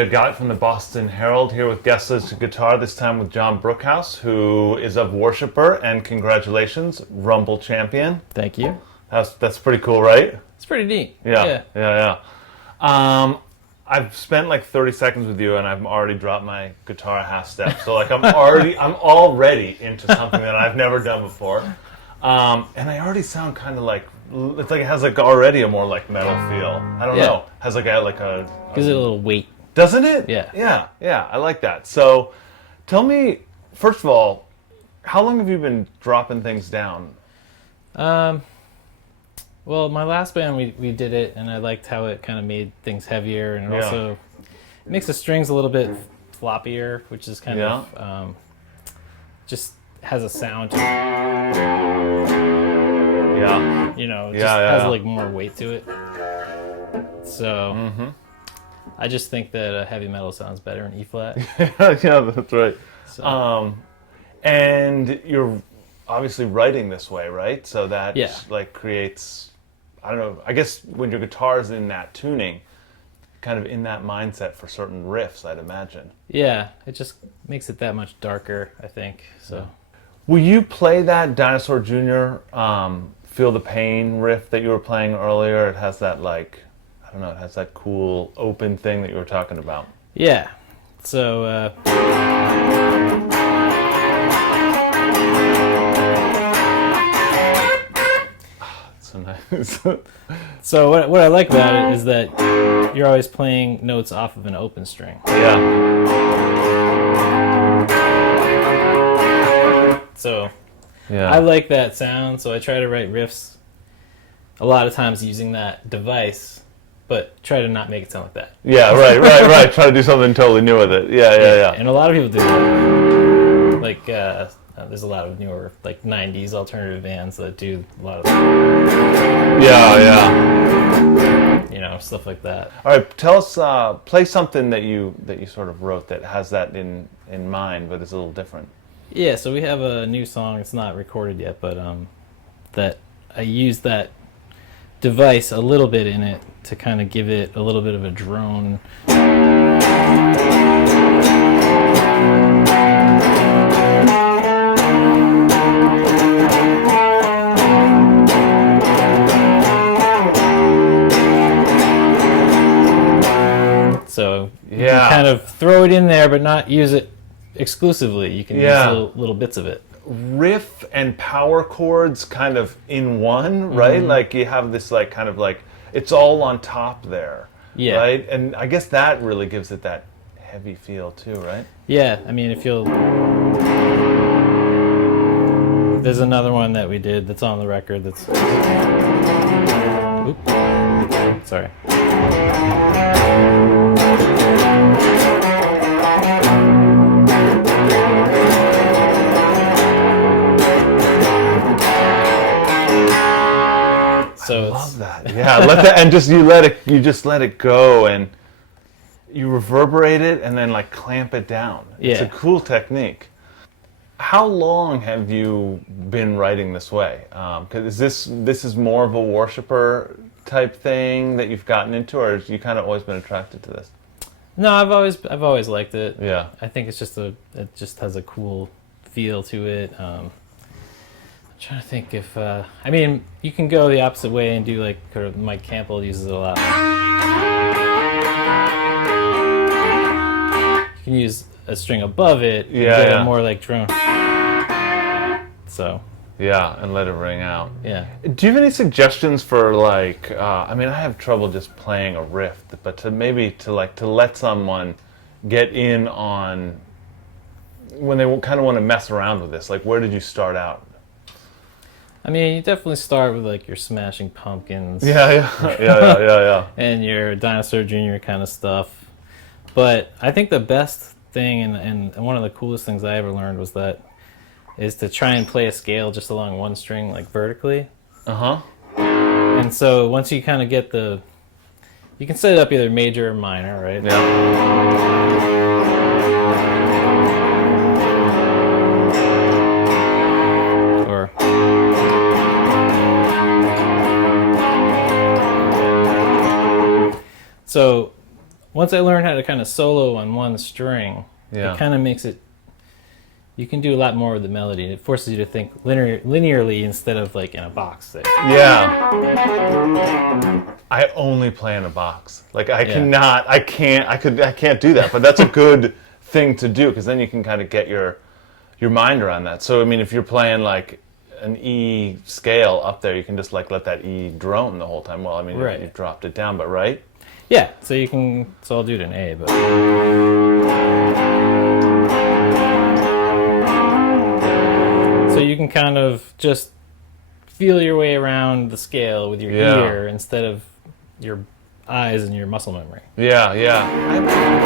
Jed Gott from the Boston Herald here with Guestlisted guitar, this time with John Brookhouse, who is of Worshipper, and congratulations, Rumble champion. Thank you. That's pretty cool, right? It's pretty neat. Yeah. I've spent like 30 seconds with you, and I've already dropped my guitar a half step. So like I'm already into something that I've never done before, and I already sound kind of like it's like it has like already a more like metal feel. I don't know. Has like a gives it a little weight. Doesn't it? Yeah. Yeah. I like that. So, tell me first of all, how long have you been dropping things down? Well, my last band, we did it, and I liked how it kind of made things heavier, and it also makes the strings a little bit floppier, which is kind of just has a sound to it. Yeah. You know, it just has like more weight to it. So I just think that heavy metal sounds better in E flat. Yeah, that's right. So. And you're obviously writing this way, right? So that like creates, I don't know, I guess when your guitar's in that tuning, kind of in that mindset for certain riffs, I'd imagine. Yeah, it just makes it that much darker, I think. So, will you play that Dinosaur Jr. Feel the Pain riff that you were playing earlier? It has that like, I don't know, it has that cool open thing that you were talking about. Yeah. So, so nice. So what I like about it is that you're always playing notes off of an open string. Yeah. So I like that sound, so I try to write riffs a lot of times using that device, but try to not make it sound like that. Yeah, right. Try to do something totally new with it. Yeah. And a lot of people do that. Like, there's a lot of newer, like 90s alternative bands that do a lot of you know, stuff like that. All right, tell us, play something that you sort of wrote that has that in mind, but it's a little different. Yeah, so we have a new song. It's not recorded yet, but that I used that device a little bit in it to kind of give it a little bit of a drone. So you can kind of throw it in there, but not use it exclusively. You can use little bits of it. Riff and power chords kind of in one, right? Like you have this like kind of like it's all on top there, right? And I guess that really gives it that heavy feel too, right? Yeah, I mean, if you'll, there's another one that we did that's on the record that's, oops, sorry. So I love that. Yeah, let that, and you just let it go, and you reverberate it, and then like clamp it down. It's a cool technique. How long have you been writing this way? Because this is more of a Worshipper type thing that you've gotten into, or have you kind of always been attracted to this? No, I've always liked it. Yeah, I think it just has a cool feel to it. Trying to think if I mean, you can go the opposite way and do like kind of Mike Campbell uses it a lot. You can use a string above it and get it more like drone. So and let it ring out. Yeah. Do you have any suggestions for like? I mean, I have trouble just playing a riff, but to let someone get in on when they kind of want to mess around with this. Like, where did you start out? I mean, you definitely start with like your Smashing Pumpkins. Yeah. And your Dinosaur Jr. kind of stuff. But I think the best thing and one of the coolest things I ever learned is to try and play a scale just along one string, like vertically. And so once you kind of get you can set it up either major or minor, right? Yeah. So once I learned how to kind of solo on one string, Yeah. it kind of makes it. You can do a lot more with the melody. It forces you to think linearly instead of like in a box. Yeah. I only play in a box. Like I can't do that. But that's a good thing to do because then you can kind of get your mind around that. So I mean, if you're playing like an E scale up there, you can just like let that E drone the whole time. Well, I mean, Right. you dropped it down, but right? Yeah. So you can. So I'll do it in A, but. So you can kind of just feel your way around the scale with your ear instead of your eyes and your muscle memory. Yeah, yeah.